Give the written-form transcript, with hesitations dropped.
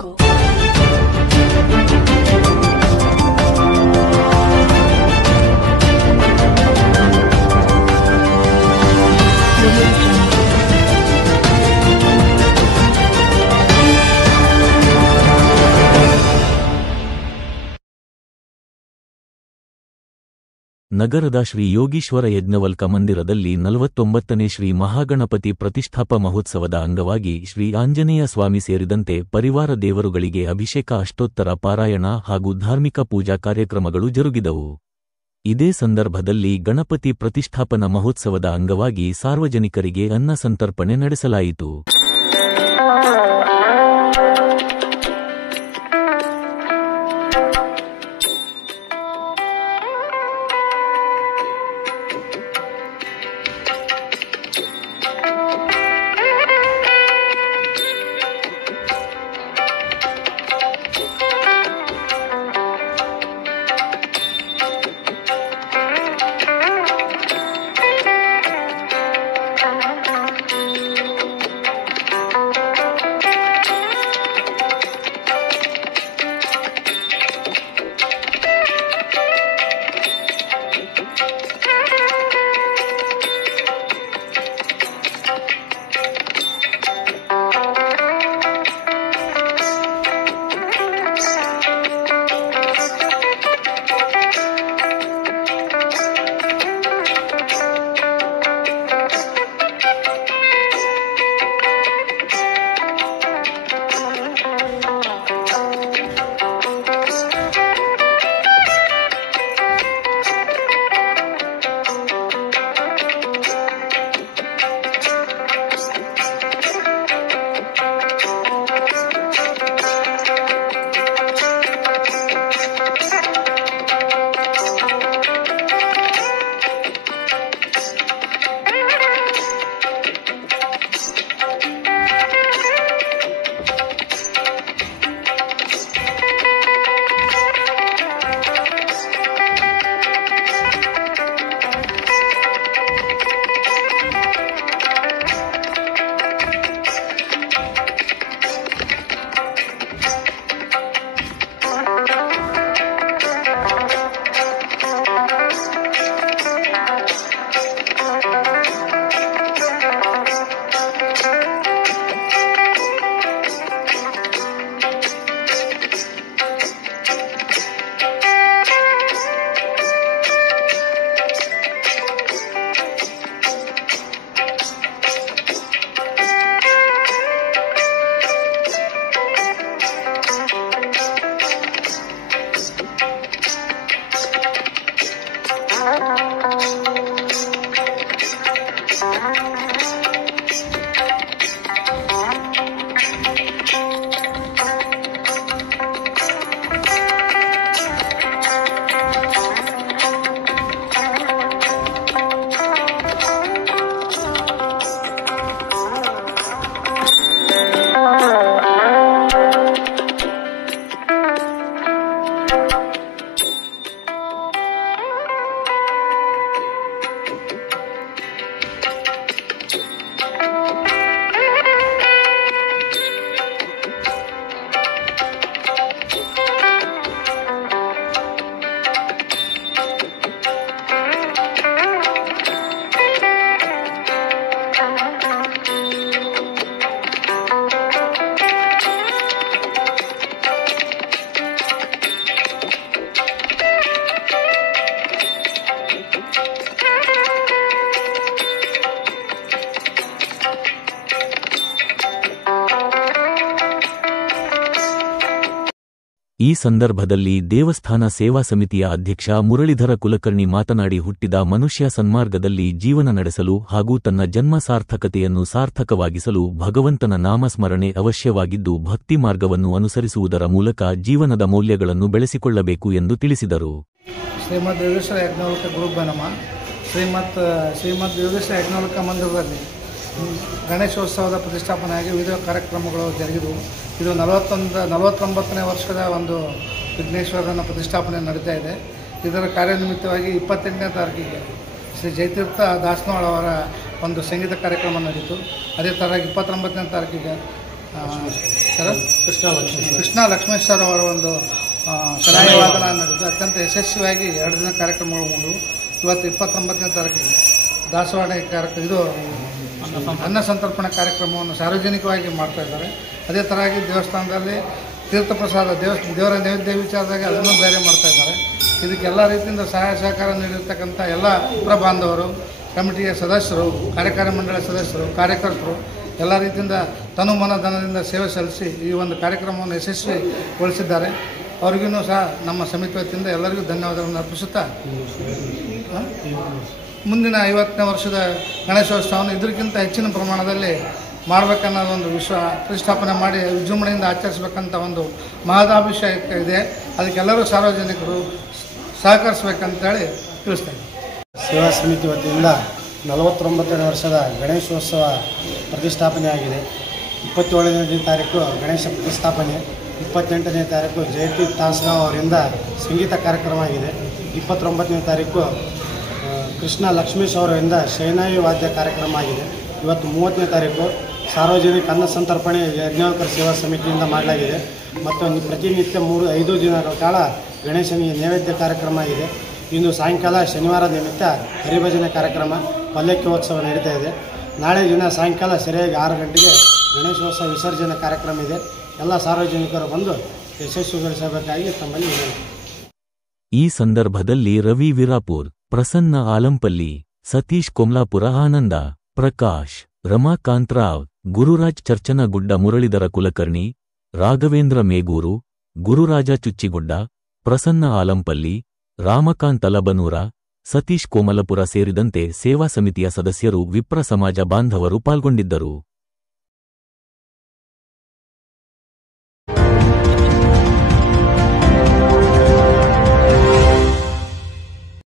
Jungle. ನಗರದ ಶ್ರೀ ಯೋಗೀಶ್ವರ ಯಜ್ಞವಲ್ಕ ಮಂದಿರದಲ್ಲಿ 49ನೇ ಶ್ರೀ ಮಹಾಗಣಪತಿ ಪ್ರತಿಷ್ಠಾಪ ಮಹೋತ್ಸವದ ಅಂಗವಾಗಿ ಶ್ರೀ ಆಂಜನೇಯ ಸ್ವಾಮಿ ಸೇರಿದಂತೆ ಪರಿವಾರ ದೇವರುಗಳಿಗೆ ಅಭಿಷೇಕ ಅಷ್ಟೋತ್ತರ ಪಾರಾಯಣ ಹಾಗೂ ಧಾರ್ಮಿಕ ಪೂಜಾ ಕಾರ್ಯಕ್ರಮಗಳು ಜರುಗಿದವು. ಇದೇ ಸಂದರ್ಭದಲ್ಲಿ ಗಣಪತಿ ಪ್ರತಿಷ್ಠಾಪನಾ ಮಹೋತ್ಸವದ ಅಂಗವಾಗಿ ಸಾರ್ವಜನಿಕರಿಗೆ ಅನ್ನ ಸಂತರ್ಪಣೆ ನಡೆಸಲಾಯಿತು. ಈ ಸಂದರ್ಭದಲ್ಲಿ ದೇವಸ್ಥಾನ ಸೇವಾ ಸಮಿತಿಯ ಅಧ್ಯಕ್ಷ ಮುರಳೀಧರ ಕುಲಕರ್ಣಿ ಮಾತನಾಡಿ, ಹುಟ್ಟಿದ ಮನುಷ್ಯ ಸನ್ಮಾರ್ಗದಲ್ಲಿ ಜೀವನ ನಡೆಸಲು ಹಾಗೂ ತನ್ನ ಜನ್ಮ ಸಾರ್ಥಕತೆಯನ್ನು ಸಾರ್ಥಕವಾಗಿಸಲು ಭಗವಂತನ ನಾಮಸ್ಮರಣೆ ಅವಶ್ಯವಾಗಿದ್ದು, ಭಕ್ತಿ ಮಾರ್ಗವನ್ನು ಅನುಸರಿಸುವುದರ ಮೂಲಕ ಜೀವನದ ಮೌಲ್ಯಗಳನ್ನು ಬೆಳೆಸಿಕೊಳ್ಳಬೇಕು ಎಂದು ತಿಳಿಸಿದರು. ಶ್ರೀಮದ್ ಯೋಗೇಶ್ವರ ಯಜ್ಞವಲ್ಕ ಗ್ರೂಪ್ ನಮ ಶ್ರೀಮದ್ ಯೋಗೇಶ್ವರ ಯಜ್ಞವಲ್ಕ ಮಂದಿರದಲ್ಲಿ ಗಣೇಶೋತ್ಸವದ ಪ್ರತಿಷ್ಠಾಪನೆಯಾಗಿ ವಿವಿಧ ಕಾರ್ಯಕ್ರಮಗಳು ಜರುಗಿದವು. ಇದು 49ನೇ ವರ್ಷದ ಒಂದು ವಿಘ್ನೇಶ್ವರನ ಪ್ರತಿಷ್ಠಾಪನೆ ನಡೀತಾ ಇದೆ. ಇದರ ಕಾರ್ಯನಿಮಿತ್ತವಾಗಿ 28ನೇ ತಾರೀಕಿಗೆ ಶ್ರೀ ಜಯತೀರ್ಥ ದಾಸನೋಳ ಅವರ ಒಂದು ಸಂಗೀತ ಕಾರ್ಯಕ್ರಮ ನಡೆಯಿತು. ಅದೇ ಥರ 29ನೇ ತಾರೀಕಿಗೆ ಕೃಷ್ಣ ಲಕ್ಷ್ಮೇಶ್ವರ ಅವರ ಒಂದು ಶರಣಾಯಿ ವಾದನ ನಡೆದು ಅತ್ಯಂತ ಯಶಸ್ವಿಯಾಗಿ 2 ದಿನ ಕಾರ್ಯಕ್ರಮಗಳು ಮುಗಿದು ಇವತ್ತು 29ನೇ ತಾರೀಕಿಗೆ ದಾಸವಾಳ ಕಾರ್ಯಕ್ರಮ ಇದು ಅನ್ನ ಸಂತರ್ಪಣೆ ಕಾರ್ಯಕ್ರಮವನ್ನು ಸಾರ್ವಜನಿಕವಾಗಿ ಮಾಡ್ತಾ ಇದ್ದಾರೆ. ಅದೇ ಥರವಾಗಿ ದೇವಸ್ಥಾನದಲ್ಲಿ ತೀರ್ಥ ಪ್ರಸಾದ ದೇವರ ನೈವೇದ್ಯ ವಿಚಾರದಾಗ ಅದನ್ನು ಬೇರೆ ಮಾಡ್ತಾ ಇದ್ದಾರೆ. ಇದಕ್ಕೆಲ್ಲ ರೀತಿಯಿಂದ ಸಹಾಯ ಸಹಕಾರ ನೀಡಿರ್ತಕ್ಕಂಥ ಎಲ್ಲ ಪುರ ಬಾಂಧವರು, ಕಮಿಟಿಯ ಸದಸ್ಯರು, ಕಾರ್ಯಕಾರಿ ಮಂಡಳಿ ಸದಸ್ಯರು, ಕಾರ್ಯಕರ್ತರು ಎಲ್ಲ ರೀತಿಯಿಂದ ತನು ಮನ ಧನದಿಂದ ಸೇವೆ ಸಲ್ಲಿಸಿ ಈ ಒಂದು ಕಾರ್ಯಕ್ರಮವನ್ನು ಯಶಸ್ವಿಗೊಳಿಸಿದ್ದಾರೆ. ಅವ್ರಿಗೂ ಸಹ ನಮ್ಮ ಸಮಿತಿ ವತಿಯಿಂದ ಎಲ್ಲರಿಗೂ ಧನ್ಯವಾದಗಳನ್ನು ಅರ್ಪಿಸುತ್ತಾ ಮುಂದಿನ 50ನೇ ವರ್ಷದ ಗಣೇಶೋತ್ಸವವನ್ನು ಇದಕ್ಕಿಂತ ಹೆಚ್ಚಿನ ಪ್ರಮಾಣದಲ್ಲಿ ಮಾಡಬೇಕನ್ನೋದು ಒಂದು ಪ್ರತಿಷ್ಠಾಪನೆ ಮಾಡಿ ವಿಜೃಂಭಣೆಯಿಂದ ಆಚರಿಸಬೇಕಂತ ಒಂದು ಮಹದಾಭಿಷೇಕ ಇದೆ. ಅದಕ್ಕೆಲ್ಲರೂ ಸಾರ್ವಜನಿಕರು ಸಹಕರಿಸಬೇಕಂತೇಳಿ ತಿಳಿಸ್ತೇನೆ. ಸೇವಾ ಸಮಿತಿ ವತಿಯಿಂದ 49ನೇ ವರ್ಷದ ಗಣೇಶೋತ್ಸವ ಪ್ರತಿಷ್ಠಾಪನೆಯಾಗಿದೆ. 27ನೇ ತಾರೀಕು ಗಣೇಶ ಪ್ರತಿಷ್ಠಾಪನೆ, 28ನೇ ತಾರೀಕು ಜಯತಿ ತಾಸಗಾಂವ್ ಅವರಿಂದ ಸಂಗೀತ ಕಾರ್ಯಕ್ರಮ ಆಗಿದೆ. 29ನೇ ತಾರೀಕು ಕೃಷ್ಣ ಲಕ್ಷ್ಮೇಶ್ ಅವರಿಂದ ಶಹನಾಯಿ ವಾದ್ಯ ಕಾರ್ಯಕ್ರಮ ಆಗಿದೆ. ಇವತ್ತು 30ನೇ ತಾರೀಕು ಸಾರ್ವಜನಿಕ ಅನ್ನ ಸಂತರ್ಪಣೆ ಯಜ್ಞಾವಕರ ಸೇವಾ ಸಮಿತಿಯಿಂದ ಮಾಡಲಾಗಿದೆ. ಮತ್ತು ಪ್ರತಿನಿತ್ಯ 5 ದಿನಗಳ ಕಾಲ ಗಣೇಶನಿಗೆ ನೈವೇದ್ಯ ಕಾರ್ಯಕ್ರಮ ಆಗಿದೆ. ಇಂದು ಸಾಯಂಕಾಲ ಶನಿವಾರ ನಿಮಿತ್ತ ಹರಿಭಜನೆ ಕಾರ್ಯಕ್ರಮ, ಪಲ್ಲಕ್ಕಿಯೋತ್ಸವ ನಡೀತಾ ಇದೆ. ನಾಳೆ ದಿನ ಸಾಯಂಕಾಲ ಸರಿಯಾಗಿ 6 ಗಂಟೆಗೆ ಗಣೇಶೋತ್ಸವ ವಿಸರ್ಜನೆ ಕಾರ್ಯಕ್ರಮ ಇದೆ. ಎಲ್ಲ ಸಾರ್ವಜನಿಕರು ಬಂದು ಯಶಸ್ವಿಗೊಳಿಸಬೇಕಾಗಿ ತಮ್ಮಲ್ಲಿ ವಿನಂತಿ. ಈ ಸಂದರ್ಭದಲ್ಲಿ ರವಿ ವಿರಾಪುರ್, ಪ್ರಸನ್ನ ಆಲಂಪಲ್ಲಿ, ಸತೀಶ್ ಕೊಮ್ಲಾಪುರ, ಆನಂದ ಪ್ರಕಾಶ್, ರಮಾಕಾಂತ್ ರಾವ್, ಗುರುರಾಜ್ ಚರ್ಚನಗುಡ್ಡ, ಮುರಳೀಧರ ಕುಲಕರ್ಣಿ, ರಾಘವೇಂದ್ರ ಮೇಗೂರು, ಗುರುರಾಜ ಚುಚ್ಚಿಗುಡ್ಡ, ಪ್ರಸನ್ನ ಆಲಂಪಲ್ಲಿ, ರಾಮಕಾಂತ್ ಅಲಬನೂರ, ಸತೀಶ್ ಕೋಮಲಪುರ ಸೇರಿದಂತೆ ಸೇವಾ ಸಮಿತಿಯ ಸದಸ್ಯರು, ವಿಪ್ರ ಸಮಾಜ ಬಾಂಧವರು ಪಾಲ್ಗೊಂಡಿದ್ದರು.